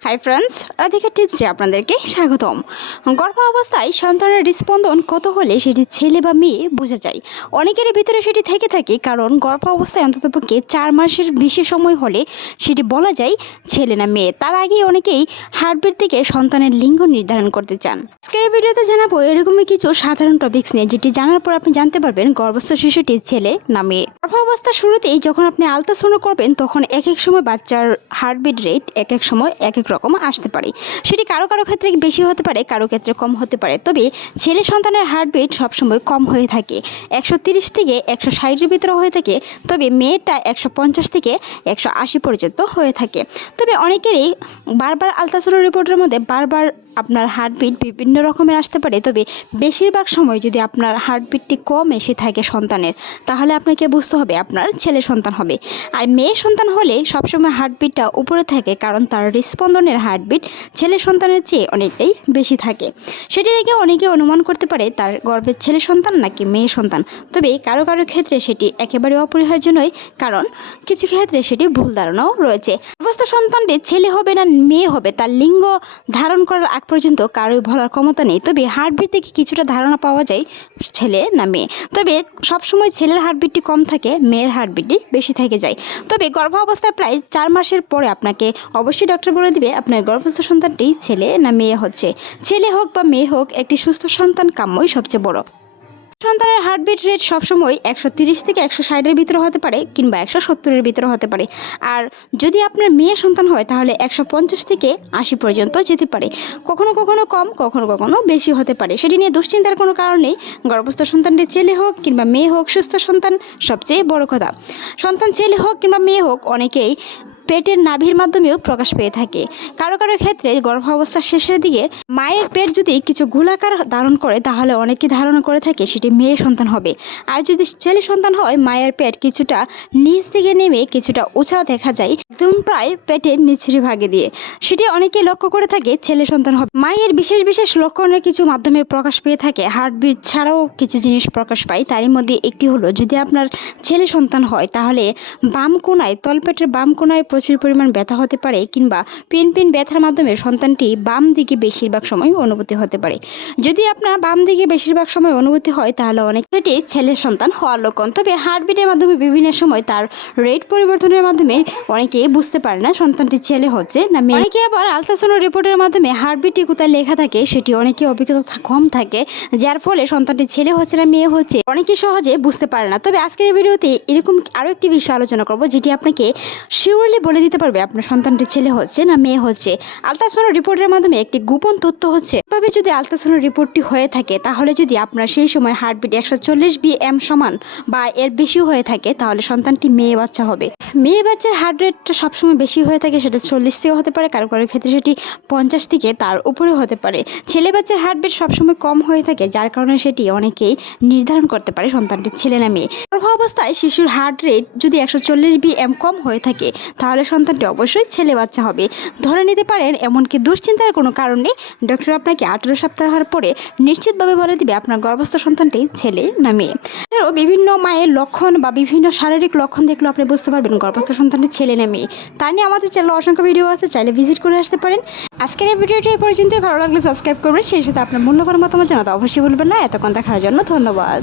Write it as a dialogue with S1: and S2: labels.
S1: Hi friends Radhika টিপসে আপনাদেরকে স্বাগতম। গর্ভ অবস্থায় সন্তানের হৃস্পন্দন কত হলে সেটি ছেলে বা মেয়ে বোঝা যায়। অনেকের ভিতরে সেটি থেকে থাকে কারণ গর্ভ অবস্থায় অন্ততপক্ষে চার মাসের বেশি সময় হলে সেটি বলা যায় ছেলে না মেয়ে। তার আগে অনেকেই হার্টবিট থেকে সন্তানের লিঙ্গ নির্ধারণ করতে চান। আজকের ভিডিওতে জানাব এরকমই কিছু সাধারণ টপিক্স নিয়ে, যেটি জানার পর আপনি জানতে পারবেন গর্ভস্থ শিশুটি ছেলে না মেয়ে। গর্ভ অবস্থার শুরুতেই যখন আপনি আলট্রাসাউন্ড করবেন, তখন এক এক সময় বাচ্চার হার্টবিট রেট এক এক সময় এক এক রকম আসতে পারে। সেটি কারও কারও ক্ষেত্রে বেশি হতে পারে, কারও ক্ষেত্রে কম হতে পারে। তবে ছেলে সন্তানের হার্টবিট সবসময় কম হয়ে থাকে। একশো তিরিশ থেকে একশো ষাটের ভিতরে হয়ে থাকে, তবে মেয়েটা একশো পঞ্চাশ থেকে একশো আশি পর্যন্ত হয়ে থাকে। তবে অনেকেরই বারবার আলট্রাসাউন্ড রিপোর্টের মধ্যে বারবার আপনার হার্টবিট বিভিন্ন রকমের আসতে পারে। তবে বেশিরভাগ সময় যদি আপনার হার্টবিটটি কম এসে থাকে সন্তানের, তাহলে আপনাকে বুঝতে হবে আপনার ছেলে সন্তান হবে। আর মেয়ে সন্তান হলে সবসময় হার্টবিটটা উপরে থাকে, কারণ তার হৃস্পন্দনের হার্টবিট ছেলে সন্তানের চেয়ে অনেকটাই বেশি থাকে। সেটি থেকে অনেকে অনুমান করতে পারে তার গর্ভের ছেলে সন্তান নাকি মেয়ে সন্তান। তবে কারও কারও ক্ষেত্রে সেটি একেবারে অপরিহার্য নয়, কারণ কিছু ক্ষেত্রে সেটি ভুল ধারণাও রয়েছে। অবস্থ সন্তানটি ছেলে হবে না মেয়ে হবে, তার লিঙ্গ ধারণ করার আগ পর্যন্ত কারোই বলার ক্ষমতা নেই। তবে হার্টবিট থেকে কিছুটা ধারণা পাওয়া যায় ছেলে না মেয়ে। তবে সবসময় ছেলের হার্টবিটটি কম থাকে, মেয়ের হার্টবিটটি বেশি থেকে যায়। তবে গর্ভ অবস্থায় প্রায় চার মাসের পরে আপনাকে অবশ্যই ডক্টর বলে দিবে আপনার গর্ভস্থ সন্তানটি ছেলে না মেয়ে হচ্ছে? ছেলে হোক বা মেয়ে হোক, একটি সুস্থ সন্তান কাম্যই সবচেয়ে বড়। সন্তানের হার্টবিট রেট সবসময় একশো তিরিশ থেকে একশো ষাটের ভিতরে হতে পারে কিংবা একশো সত্তরের ভিতরে হতে পারে। আর যদি আপনার মেয়ে সন্তান হয়, তাহলে একশো পঞ্চাশ থেকে আশি পর্যন্ত যেতে পারে। কখনো কখনো কম, কখনো কখনো বেশি হতে পারে। সেটি নিয়ে দুশ্চিন্তার কোনো কারণ নেই। গর্ভস্থ সন্তানটি ছেলে হোক কিংবা মেয়ে হোক, সুস্থ সন্তান সবচেয়ে বড় কথা। সন্তান ছেলে হোক কিংবা মেয়ে হোক, অনেকেই পেটের নাভির মাধ্যমেও প্রকাশ পেয়ে থাকে। কারও কারও ক্ষেত্রে গর্ভাবস্থার শেষের দিকে মায়ের পেট যদি কিছু গোলাকার ধারণ করে, তাহলে অনেকে ধারণা করে থাকে সেটি মেয়ে সন্তান হবে। আর যদি ছেলে সন্তান হয়, মায়ের পেট কিছুটা নিচ থেকে নেমে কিছুটা উঁচা দেখা যায়, একদম প্রায় পেটের নিচের ভাগে দিয়ে। সেটি অনেকে লক্ষ্য করে থাকে, ছেলে সন্তান হবে। মায়ের বিশেষ বিশেষ লক্ষণের কিছু মাধ্যমে প্রকাশ পেয়ে থাকে। হার্টবিট ছাড়াও কিছু জিনিস প্রকাশ পায়। তারই মধ্যে একটি হলো, যদি আপনার ছেলে সন্তান হয়, তাহলে বাম কোনায় তলপেটের বাম কোনায় প্রচুর পরিমাণ ব্যথা হতে পারে কিংবা পেন পিন ব্যথার মাধ্যমে সন্তানটি বাম দিকে বেশিরভাগ সময় অনুভূতি হতে পারে। যদি আপনার বাম দিকে বেশিরভাগ সময় অনুভূতি হয়, তাহলে অনেক সেটি ছেলের সন্তান হওয়ার লক্ষণ। তবে হার্টবিটের মাধ্যমে বিভিন্ন সময় তার রেট পরিবর্তনের মাধ্যমে অনেকে বুঝতে পারে না সন্তানটি ছেলে হচ্ছে না মেয়ে। অনেকে আবার আলট্রাসাউন্ড রিপোর্টের মাধ্যমে হার্টবিটটি কোথায় লেখা থাকে, সেটি অনেকে অভিজ্ঞতা কম থাকে, যার ফলে সন্তানটি ছেলে হচ্ছে না মেয়ে হচ্ছে। অনেকে সহজে বুঝতে পারে না। তবে আজকের ভিডিওতে এরকম আরও একটি বিষয় আলোচনা করব, যেটি আপনাকে শিওরলি বলে দিতে পারবে, আপনার সন্তানটি ছেলে হচ্ছে না মেয়ে হচ্ছে। আলট্রাসাউন্ড রিপোর্টের মাধ্যমে একটি গোপন তথ্য হচ্ছে। তবে যদি আলট্রাসাউন্ড রিপোর্টটি হয়ে থাকে, তাহলে যদি আপনার সেই সময় হার্টবিট একশো চল্লিশ বিএম সমান বা এর বেশি হয়ে থাকে, তাহলে সন্তানটি মেয়ে বাচ্চা হবে। মেয়ে বাচ্চার হার্ট রেটটা সবসময় বেশি হয়ে থাকে, সেটা চল্লিশ থেকে হতে পারে, কারও কারও ক্ষেত্রে সেটি পঞ্চাশ থেকে তার উপরে হতে পারে। ছেলে বাচ্চার হার্টবিট সবসময় কম হয়ে থাকে, যার কারণে সেটি অনেকেই নির্ধারণ করতে পারে সন্তানটি ছেলে না মেয়ে। গর্ভ অবস্থায় শিশুর হার্ট রেট যদি একশো চল্লিশ বিএম কম হয়ে থাকে, তাহলে সন্তানটি অবশ্যই ছেলে বাচ্চা হবে। ধরে নিতে পারেন, এমনকি দুশ্চিন্তার কোনো কারণ নেই। ডক্টর আপনাকে আঠেরো সপ্তাহের পরে নিশ্চিতভাবে বলে দিবে আপনার গর্ভস্থ সন্তানটি ছেলে না মেয়ে। এছাড়াও বিভিন্ন মায়ের লক্ষণ বা বিভিন্ন শারীরিক লক্ষণ দেখলে আপনি বুঝতে পারবেন গর্ভস্থ সন্তানটি ছেলে না মেয়ে। তা নিয়ে আমাদের চ্যানেলে অসংখ্য ভিডিও আছে, চাইলে ভিজিট করে আসতে পারেন। আজকের এই ভিডিওটি এই পর্যন্তই। ভালো লাগলে সাবস্ক্রাইব করবেন। সেই সাথে আপনার মূল্যবান মতামত জানাতে অবশ্যই বলবেন না। এতক্ষণ দেখার জন্য ধন্যবাদ।